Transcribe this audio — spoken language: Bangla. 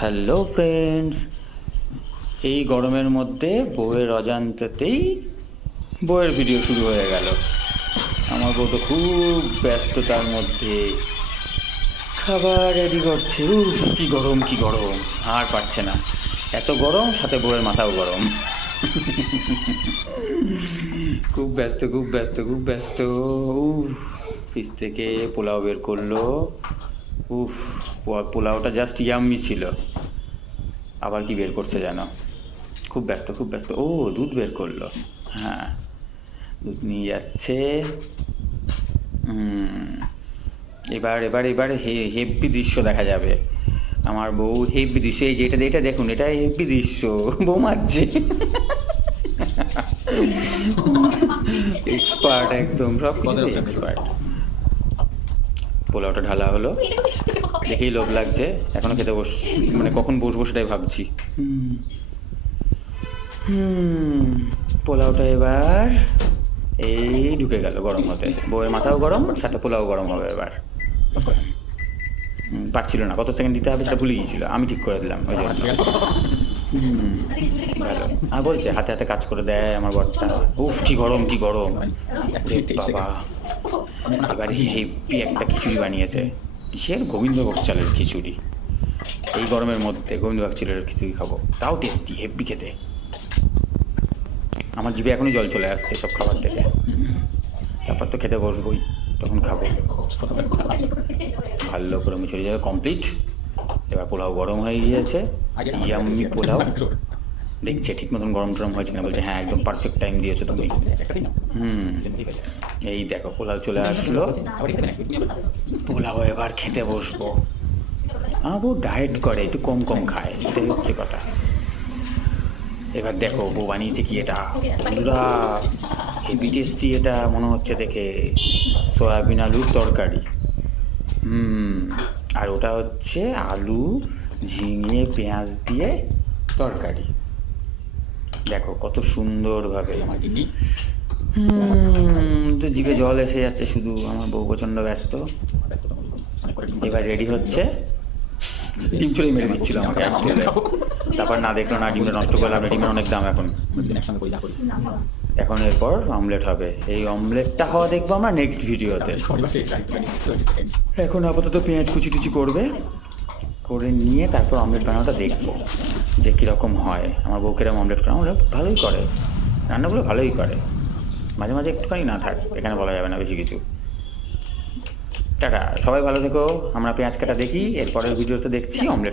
হ্যালো ফ্রেন্ডস, এই গরমের মধ্যে বউয়ের অজান্তেতেই বউয়ের ভিডিও শুরু হয়ে গেল। আমার বউ তো খুব ব্যস্ততার মধ্যে খাবার রেডি করছে। কি গরম কি গরম, আর পারছে না, এত গরম, সাথে বউয়ের মাথাও গরম। খুব ব্যস্ত খুব ব্যস্ত খুব ব্যস্ত। ফ্রিজ থেকে পোলাও বের করলো। উফ, পোলাওটা জাস্ট ইয়াম্মি ছিল। আবার কি বের করছে যেন, খুব ব্যস্ত খুব ব্যস্ত। ও, দুধ বের করলো। হ্যাঁ, দুধ নিয়ে যাচ্ছে। এবার এবার এবার হেভি দৃশ্য দেখা যাবে। আমার বউ হেভি দৃশ্য, এই যে এটা দেখুন, এটা হেভি দৃশ্য। বউ মারছে, এক্সপার্ট একদম, সব কিছুতে এক্সপার্ট। পোলাওটা ঢালা হলো, দেখেই লোভ লাগছে। এখনো খেতে মানে কখন বসবো সেটাই ভাবছি। পোলাওটা এবার এই ঢুকে গেল গরম হতে। বউয়ের মাথাও গরম, সাথে পোলাও গরম হবে এবার। পারছিল না, কত সেকেন্ড দিতে হবে সেটা ভুলে গিয়েছিল, আমি ঠিক করে দিলাম ওই জন্য। ভালো। আর বলছে হাতে হাতে কাজ করে দেয় আমার বরটা। উফ, কি গরম কি গরম বাবা। এবারে হেভি একটা খিচুড়ি বানিয়েছে। কিসের? গোবিন্দভোগ চালের খিচুড়ি। এই গরমের মধ্যে গোবিন্দভোগ চালের খিচুড়ি খাবো, তাও টেস্টি, হেভি খেতে। আমার জিভে এখনই জল চলে আসছে সব খাবার থেকে। তারপর তো খেতে বসবোই, তখন খাবো। ভালো করে মুছে যাবে, কমপ্লিট। এবার পোলাও গরম হয়ে গিয়েছে, ইয়াম্মি পোলাও। দেখছে ঠিক মতন গরম টরম হয়েছে কিনা, বলছে হ্যাঁ একদম পারফেক্ট টাইম দিয়েছো তুমি। এই দেখো পোলাও চলে আসলো। পোলাও এবার খেতে বসবো। বউ ডায়েট করে, একটু কম কম খায়, এটাই হচ্ছে কথা। এবার দেখো বউ বানিয়েছে কি, এটা বন্ধুরা হেভি টেস্টি। এটা মনে হচ্ছে দেখে সয়াবিন আলুর তরকারি। আর ওটা হচ্ছে আলু, ঝিঙে, পেঁয়াজ দিয়ে তরকারি। দেখো কত সুন্দরভাবে। তো জিভে জল এসে যাচ্ছে শুধু। আমার বউ প্রচণ্ড ব্যস্ত। এবার রেডি হচ্ছে। ডিম চুড়ি মেরে দিচ্ছিল আমাকে এক তেলে। তারপর না দেখলো না, ডিমটা নষ্ট করলাম। ডিমের অনেক দাম এখন। এখন এরপর অমলেট হবে। এই অমলেটটা হওয়া দেখবো আমরা নেক্সট ভিডিওতে। এখন আপাতত পেঁয়াজ কুচি টুচি করবে, করে নিয়ে তারপর অমলেট বানানোটা দেখবো যে কীরকম হয়। আমার বউ কিরকম অমলেট করে, অমলেট ভালোই করে, রান্নাগুলো ভালোই করে। মাঝে মাঝে একটুখানি না থাক, এখানে বলা যাবে না বেশি কিছু। টাটা, সবাই ভালো থেকো। আমরা পেঁয়াজ কাটা দেখি, এরপরের ভিডিওতে দেখছি অমলেট।